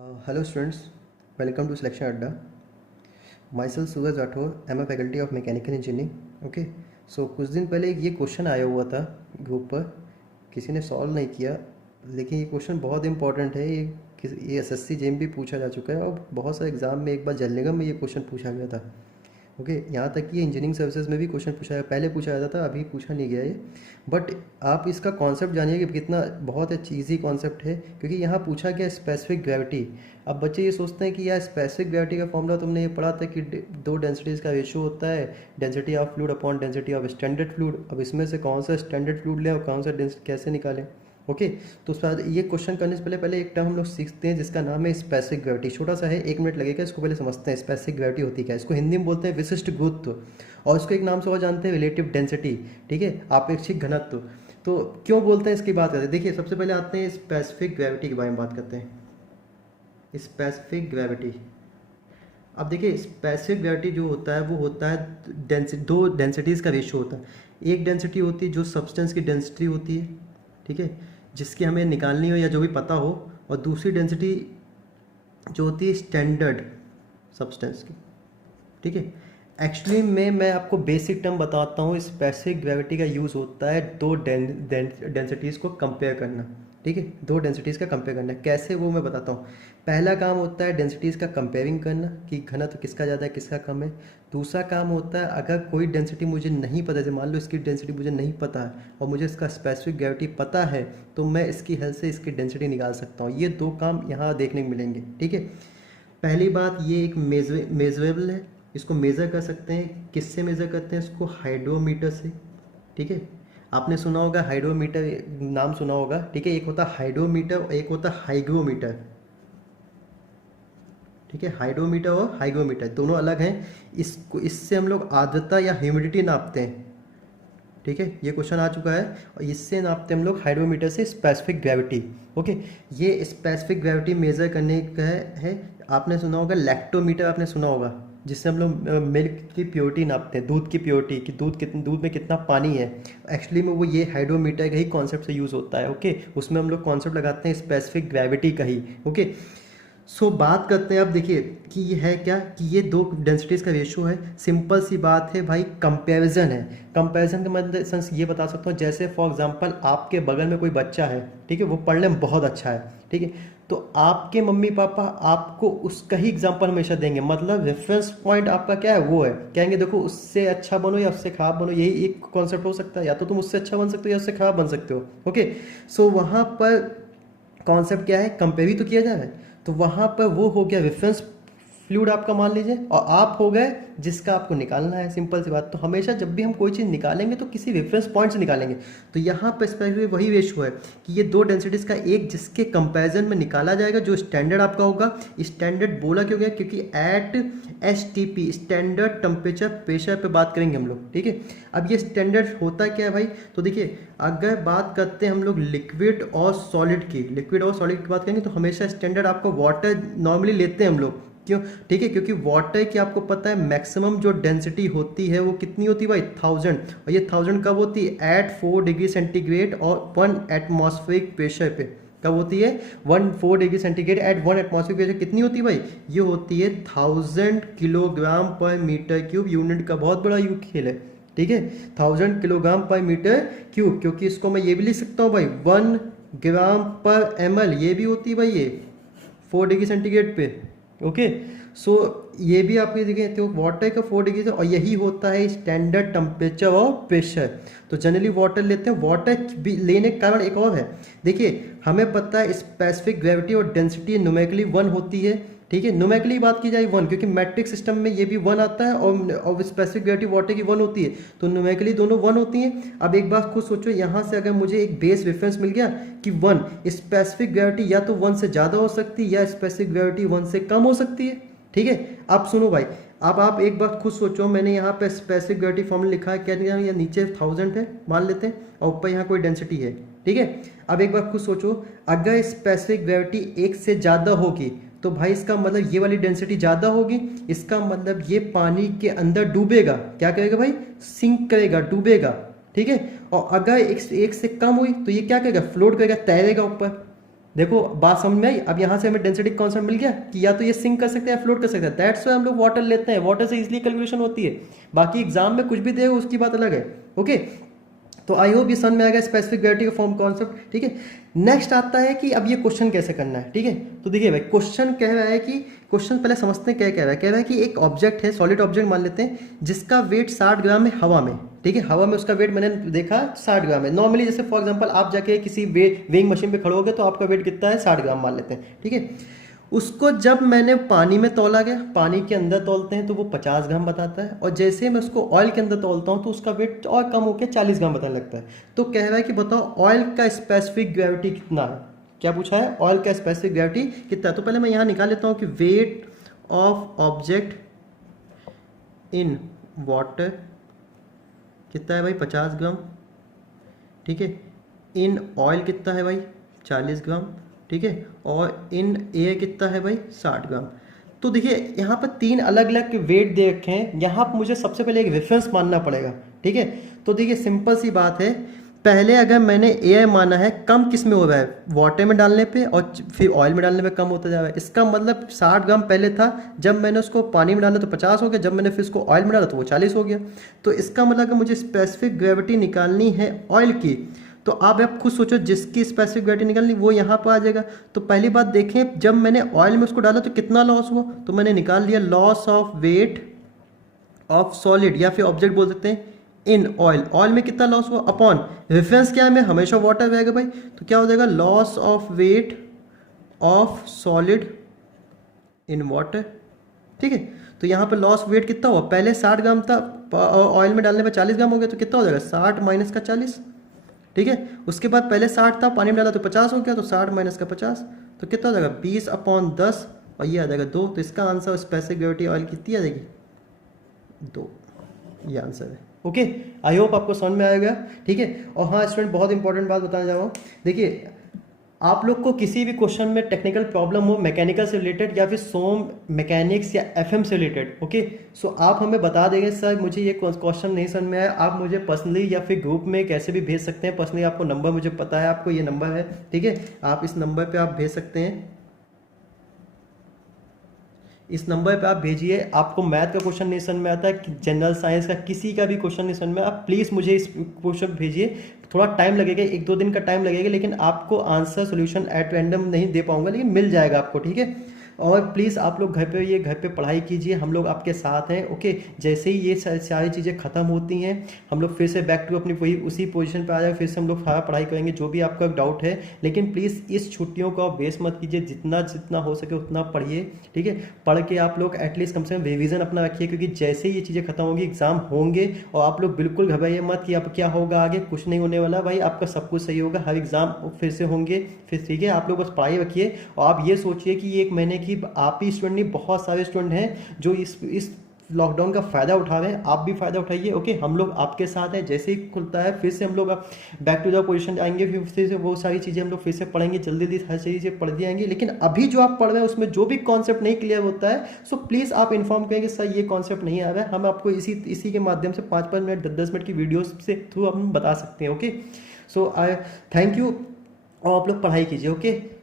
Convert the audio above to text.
Hello students, welcome to Selection Adda. Myself Suraj Rathore, I'm a faculty of Mechanical Engineering. Okay, so कुछ दिन पहले ये question आया हुआ था ग्रुप पर, किसी ने सॉल्व नहीं किया, लेकिन ये क्वेश्चन बहुत इंपॉर्टेंट है। ये एसएससी जेम भी पूछा जा चुका है और बहुत सारे एग्जाम में एक बार जल निगम में ये क्वेश्चन पूछा गया था। ओके, यहाँ तक कि ये इंजीनियरिंग सर्विसेज में भी क्वेश्चन पूछा है, पहले पूछा जाता था, अभी पूछा नहीं गया ये। बट आप इसका कॉन्सेप्ट जानिए कि कितना बहुत ईजी कॉन्सेप्ट है, क्योंकि यहाँ पूछा गया स्पेसिफिक ग्रेविटी। अब बच्चे ये सोचते हैं कि यार स्पेसिफिक ग्रेविटी का फॉर्मूला तुमने ये पढ़ा था कि दो डेंसिटीज़ का रेशियो होता है, density of fluid upon density of standard fluid. अब इसमें से कौन सा स्टैंडर्ड फ्लूइड लें और कौन सा कैसे निकालें। ओके, तो उसके बाद ये क्वेश्चन करने से पहले एक टर्म हम लोग सीखते हैं जिसका नाम है स्पेसिफिक ग्रेविटी। छोटा सा है, 1 मिनट लगेगा, इसको पहले समझते हैं स्पेसिफिक ग्रेविटी होती क्या है। इसको हिंदी में बोलते हैं विशिष्ट गुरुत्व, और इसको एक नाम से और जानते हैं रिलेटिव डेंसिटी। ठीक है, आपेक्षिक घनत्व। तो क्यों बोलते हैं इसकी बात करते हैं। देखिए, सबसे पहले आते हैं स्पेसिफिक ग्रेविटी के बारे में बात करते हैं। स्पेसिफिक ग्रेविटी, अब देखिए स्पेसिफिक ग्रेविटी जो होता है वो होता है दो डेंसिटीज़ का रेशियो होता है। एक डेंसिटी होती है जो सब्सटेंस की डेंसिटी होती है, ठीक है, जिसकी हमें निकालनी हो या जो भी पता हो, और दूसरी डेंसिटी जो होती है स्टैंडर्ड सब्सटेंस की। ठीक है, एक्चुअली में मैं आपको बेसिक टर्म बताता हूँ। स्पेसिफिक ग्रेविटी का यूज़ होता है दो डेंसिटीज़ को कंपेयर करना। ठीक है, दो डेंसिटीज़ का कंपेयर करना कैसे, वो मैं बताता हूँ। पहला काम होता है डेंसिटीज़ का कंपेयरिंग करना कि घनत्व किसका ज़्यादा है किसका कम है। दूसरा काम होता है अगर कोई डेंसिटी मुझे नहीं पता, जैसे मान लो इसकी डेंसिटी मुझे नहीं पता है और मुझे इसका स्पेसिफिक ग्रेविटी पता है, तो मैं इसकी हेल्प से इसकी डेंसिटी निकाल सकता हूँ। ये दो काम यहाँ देखने को मिलेंगे। ठीक है, पहली बात, ये एक मेजरेबल है, इसको मेज़र कर सकते हैं। किससे मेज़र करते हैं इसको? हाइड्रोमीटर से। ठीक है, आपने सुना होगा हाइड्रोमीटर, नाम सुना होगा। ठीक है, एक होता है हाइड्रोमीटर और एक होता है हाइग्रोमीटर। ठीक है, हाइड्रोमीटर और हाइग्रोमीटर दोनों अलग हैं। इससे हम लोग आर्द्रता या ह्यूमिडिटी नापते हैं। ठीक है, ये क्वेश्चन आ चुका है, और इससे नापते हैं हम लोग हाइड्रोमीटर से स्पेसिफिक ग्रेविटी। ओके, ये स्पेसिफिक ग्रेविटी मेज़र करने का है। आपने सुना होगा लैक्टोमीटर, आपने सुना होगा, जिससे हम लोग मिल्क की प्योरिटी नापते हैं, दूध की प्योरिटी कि दूध में कितना पानी है। एक्चुअली में वो ये हाइड्रोमीटर का ही कॉन्सेप्ट से यूज़ होता है। ओके, उसमें हम लोग कॉन्सेप्ट लगाते हैं स्पेसिफिक ग्रेविटी का ही। ओके, सो बात करते हैं अब। देखिए कि ये है क्या, कि ये दो डेंसिटीज़ का रेशियो है। सिंपल सी बात है भाई, कंपैरिजन है। कंपैरिजन का मतलब सेंस ये बता सकता हूँ, जैसे फॉर एग्जांपल आपके बगल में कोई बच्चा है, ठीक है, वो पढ़ने में बहुत अच्छा है, ठीक है, तो आपके मम्मी पापा आपको उसका ही एग्जांपल हमेशा देंगे। मतलब रेफरेंस पॉइंट आपका क्या है, वो है, कहेंगे देखो उससे अच्छा बनो या उससे खराब बनो। यही एक कॉन्सेप्ट हो सकता है, या तो तुम उससे अच्छा बन सकते हो या उससे खराब बन सकते हो। ओके, सो वहाँ पर कॉन्सेप्ट क्या है, कंपेयर ही तो किया जा रहा है। तो वहाँ पर वो हो गया रेफरेंस फ्लूइड आपका, मान लीजिए, और आप हो गए जिसका आपको निकालना है। सिंपल सी बात। तो हमेशा जब भी हम कोई चीज़ निकालेंगे तो किसी रेफरेंस पॉइंट से निकालेंगे। तो यहाँ पर स्पेसिफिक वही रेशियो है कि ये दो डेंसिटीज़ का एक जिसके कंपैरिजन में निकाला जाएगा, जो स्टैंडर्ड आपका होगा। स्टैंडर्ड बोला क्यों गया, क्योंकि at STP standard temperature pressure पे बात करेंगे हम लोग। ठीक है, अब ये स्टैंडर्ड होता क्या है भाई, तो देखिए अगर बात करते हैं हम लोग लिक्विड और सॉलिड की, लिक्विड और सॉलिड की बात करेंगे तो हमेशा स्टैंडर्ड आपको वाटर नॉर्मली लेते हैं हम लोग। क्यों? ठीक है, क्योंकि वाटर की आपको पता है मैक्सिमम जो डेंसिटी होती है वो कितनी होती है भाई, 1000। और ये 1000 कब होती है, एट 4 डिग्री सेंटीग्रेड और 1 एटमॉस्फेरिक प्रेशर पे। कब होती है, 4 degree centigrade at 1 atmospheric pressure. कितनी होती है भाई, ये होती है 1000 किलोग्राम पर मीटर क्यूब। यूनिट का बहुत बड़ा यू खेल है। ठीक है, 1000 किलोग्राम पर मीटर क्यूब, क्योंकि इसको मैं ये भी लिख सकता हूँ भाई 1 ग्राम पर ml, ये भी होती है भाई ये 4 डिग्री सेंटीग्रेड पे। ओके, सो ये भी आप ये देखें तो वाटर का 4 डिग्री से, और यही होता है स्टैंडर्ड टेम्परेचर और प्रेशर। तो जनरली वाटर लेते हैं। वाटर भी लेने का कारण एक और है। देखिए हमें पता है स्पेसिफिक ग्रेविटी और डेंसिटी न्यूमेरिकली 1 होती है। ठीक है, न्यूमेरिकली बात की जाए 1, क्योंकि मैट्रिक सिस्टम में ये भी 1 आता है और स्पेसिफिक ग्रेविटी वाटर की 1 होती है, तो न्यूमेरिकली दोनों 1 होती हैं। अब एक बात खुद सोचो, यहाँ से अगर मुझे एक बेस रेफरेंस मिल गया कि 1, स्पेसिफिक ग्रेविटी या तो 1 से ज़्यादा हो सकती है या स्पेसिफिक ग्रेविटी 1 से कम हो सकती है। ठीक है, अब सुनो भाई, अब आप एक बात खुद सोचो, मैंने यहाँ पे स्पेसिफिक ग्रेविटी फॉर्मूला लिखा है, क्या लिखा है, या नीचे 1000 है मान लेते हैं, और ऊपर यहाँ कोई डेंसिटी है। ठीक है, अब एक बात खुद सोचो, अगर स्पेसिफिक ग्रेविटी 1 से ज़्यादा होगी तो भाई इसका मतलब ये वाली डेंसिटी ज़्यादा होगी, इसका मतलब ये पानी के अंदर डूबेगा। क्या करेगा भाई, सिंक करेगा, डूबेगा। ठीक है, और अगर एक से कम हुई तो ये क्या करेगा, फ्लोट करेगा, तैरेगा ऊपर। देखो बात समझ में आई। अब यहाँ से हमें डेंसिटी कॉन्सेप्ट मिल गया कि या तो ये सिंक कर सकते हैं या फ्लोट कर सकते हैं। दैट्स वाई हम लोग वाटर लेते हैं, वाटर से इजीली कैलकुलेशन होती है। बाकी एग्जाम में कुछ भी दे उसकी बात अलग है। ओके, तो आई होप ये समझ में आ गया स्पेसिफिक ग्रेविटी का फॉर्म कॉन्सेप्ट। ठीक है, नेक्स्ट आता है कि अब ये क्वेश्चन कैसे करना है। ठीक है, तो देखिए भाई क्वेश्चन कह रहा है कि क्वेश्चन पहले समझते हैं क्या कह रहा है। कह रहा है कि एक ऑब्जेक्ट है, सॉलिड ऑब्जेक्ट मान लेते हैं, जिसका वेट 60 ग्राम है हवा में। ठीक है, हवा में उसका वेट मैंने देखा 60 ग्राम है। नॉर्मली जैसे फॉर एग्जांपल आप जाके किसी वेइंग मशीन पे खड़े होगे तो आपका वेट कितना है, 60 ग्राम मान लेते हैं। ठीक है, उसको जब मैंने पानी में तौला गया, पानी के अंदर तौलते हैं तो वो 50 ग्राम बताता है, और जैसे मैं उसको ऑयल के अंदर तौलता हूँ तो उसका वेट और कम होकर 40 ग्राम बताने लगता है। तो कह रहा है कि बताओ ऑयल का स्पेसिफिक ग्रेविटी कितना है। क्या पूछा है, ऑयल का स्पेसिफिक ग्रेविटी कितना है। तो पहले मैं यहाँ निकाल लेता हूँ कि weight of object in water कितना है भाई, 50 ग्राम। ठीक है, इन ऑयल कितना है भाई, 40 ग्राम। ठीक है, और इन एयर कितना है भाई, 60 ग्राम। तो देखिए यहाँ पर 3 अलग अलग वेट दे रखे हैं। यहाँ पर मुझे सबसे पहले एक रेफरेंस मानना पड़ेगा। ठीक है, तो देखिए सिंपल सी बात है, पहले अगर मैंने एयर माना है, कम किस में हो रहा है, वाटर में डालने पे, और फिर ऑयल में डालने पे कम होता जा रहा है। इसका मतलब 60 ग्राम पहले था, जब मैंने उसको पानी में डाला तो 50 हो गया, जब मैंने फिर उसको ऑयल में डाला तो वो 40 हो गया। तो इसका मतलब अगर मुझे स्पेसिफिक ग्रेविटी निकालनी है ऑयल की, तो आप खुद सोचो जिसकी स्पेसिफिक ग्रेविटी निकालनी वो यहाँ पर आ जाएगा। तो पहली बात देखें, जब मैंने ऑयल में उसको डाला तो कितना लॉस हुआ, तो मैंने निकाल लिया loss of weight of solid, या फिर ऑब्जेक्ट बोल सकते हैं, इन ऑयल। ऑयल में कितना लॉस हुआ अपॉन रेफरेंस क्या है, में हमेशा वाटर रहेगा भाई, तो क्या हो जाएगा loss of weight of solid in water. ठीक है, तो यहाँ पर लॉस वेट कितना हुआ, पहले 60 ग्राम था, ऑयल में डालने पर 40 ग्राम हो गया, तो कितना हो जाएगा 60 माइनस का 40। ठीक है, उसके बाद पहले 60 था, पानी में डाला तो 50 हो गया, तो 60 माइनस का 50, तो कितना हो जाएगा 20/10, और ये आ जाएगा 2। तो इसका आंसर स्पेसिफिक ग्रेविटी ऑयल कितनी आ जाएगी, 2। ये आंसर है। ओके, आई होप आपको समझ में आएगा। ठीक है, और हाँ स्टूडेंट बहुत इंपॉर्टेंट बात बताना चाह रहा हूँ। देखिए आप लोग को किसी भी क्वेश्चन में टेक्निकल प्रॉब्लम हो, मैकेनिकल से रिलेटेड या फिर सोम मैकेनिक्स या एफएम से रिलेटेड, ओके, सो आप हमें बता देंगे सर मुझे ये क्वेश्चन नहीं समझ में आया। आप मुझे पर्सनली या फिर ग्रुप में कैसे भी भेज सकते हैं। पर्सनली आपको नंबर मुझे पता है, आपको ये नंबर है। ठीक है, आप इस नंबर पे आप भेज सकते हैं, इस नंबर पे आप भेजिए। आपको मैथ का क्वेश्चन नहीं समझ में आता है, जनरल साइंस का किसी का भी क्वेश्चन नहीं समझ में, आप प्लीज़ मुझे इस क्वेश्चन भेजिए। थोड़ा टाइम लगेगा, 1-2 दिन का टाइम लगेगा, लेकिन आपको आंसर सोल्यूशन एट रैंडम नहीं दे पाऊंगा, लेकिन मिल जाएगा आपको। ठीक है, और प्लीज़ आप लोग घर पे पढ़ाई कीजिए, हम लोग आपके साथ हैं। ओके, जैसे ही ये सारी चीज़ें ख़त्म होती हैं, हम लोग फिर से बैक टू अपनी वही उसी पोजीशन पे आ जाए, फिर से हम लोग सारा पढ़ाई करेंगे जो भी आपका डाउट है। लेकिन प्लीज़ इस छुट्टियों को आप वेस्ट मत कीजिए, जितना जितना हो सके उतना पढ़िए। ठीक है, पढ़ के आप लोग एटलीस्ट कम से कम रिविज़न अपना रखिए, क्योंकि जैसे ही ये चीज़ें खत्म होंगी एग्जाम होंगे, और आप लोग बिल्कुल घबराइए मत कि अब क्या होगा आगे, कुछ नहीं होने वाला भाई, आपका सब कुछ सही होगा। हर एग्जाम फिर से होंगे फिर। ठीक है, आप लोग बस पढ़ाई रखिए, और आप ये सोचिए कि ये 1 महीने की आप ही स्टूडेंट नहीं, बहुत सारे स्टूडेंट हैं जो इस लॉकडाउन का फ़ायदा उठा रहे हैं। आप भी फ़ायदा उठाइए। ओके, हम लोग आपके साथ हैं। जैसे ही खुलता है फिर से हम लोग बैक टू द पोजीशन आएंगे, फिर से वो सारी चीज़ें हम लोग फिर से पढ़ेंगे, जल्दी हर चीज़ें पढ़ दी आएंगी। लेकिन अभी जो आप पढ़ रहे हैं उसमें जो भी कॉन्सेप्ट नहीं क्लियर होता है, सो प्लीज़ आप इन्फॉर्म करें कि सर ये कॉन्सेप्ट नहीं आ रहा है। हम आपको इसी के माध्यम से 5-5 मिनट 10-10 मिनट की वीडियोज़ से थ्रू हम बता सकते हैं। Okay, so I thank you, और आप लोग पढ़ाई कीजिए। ओके।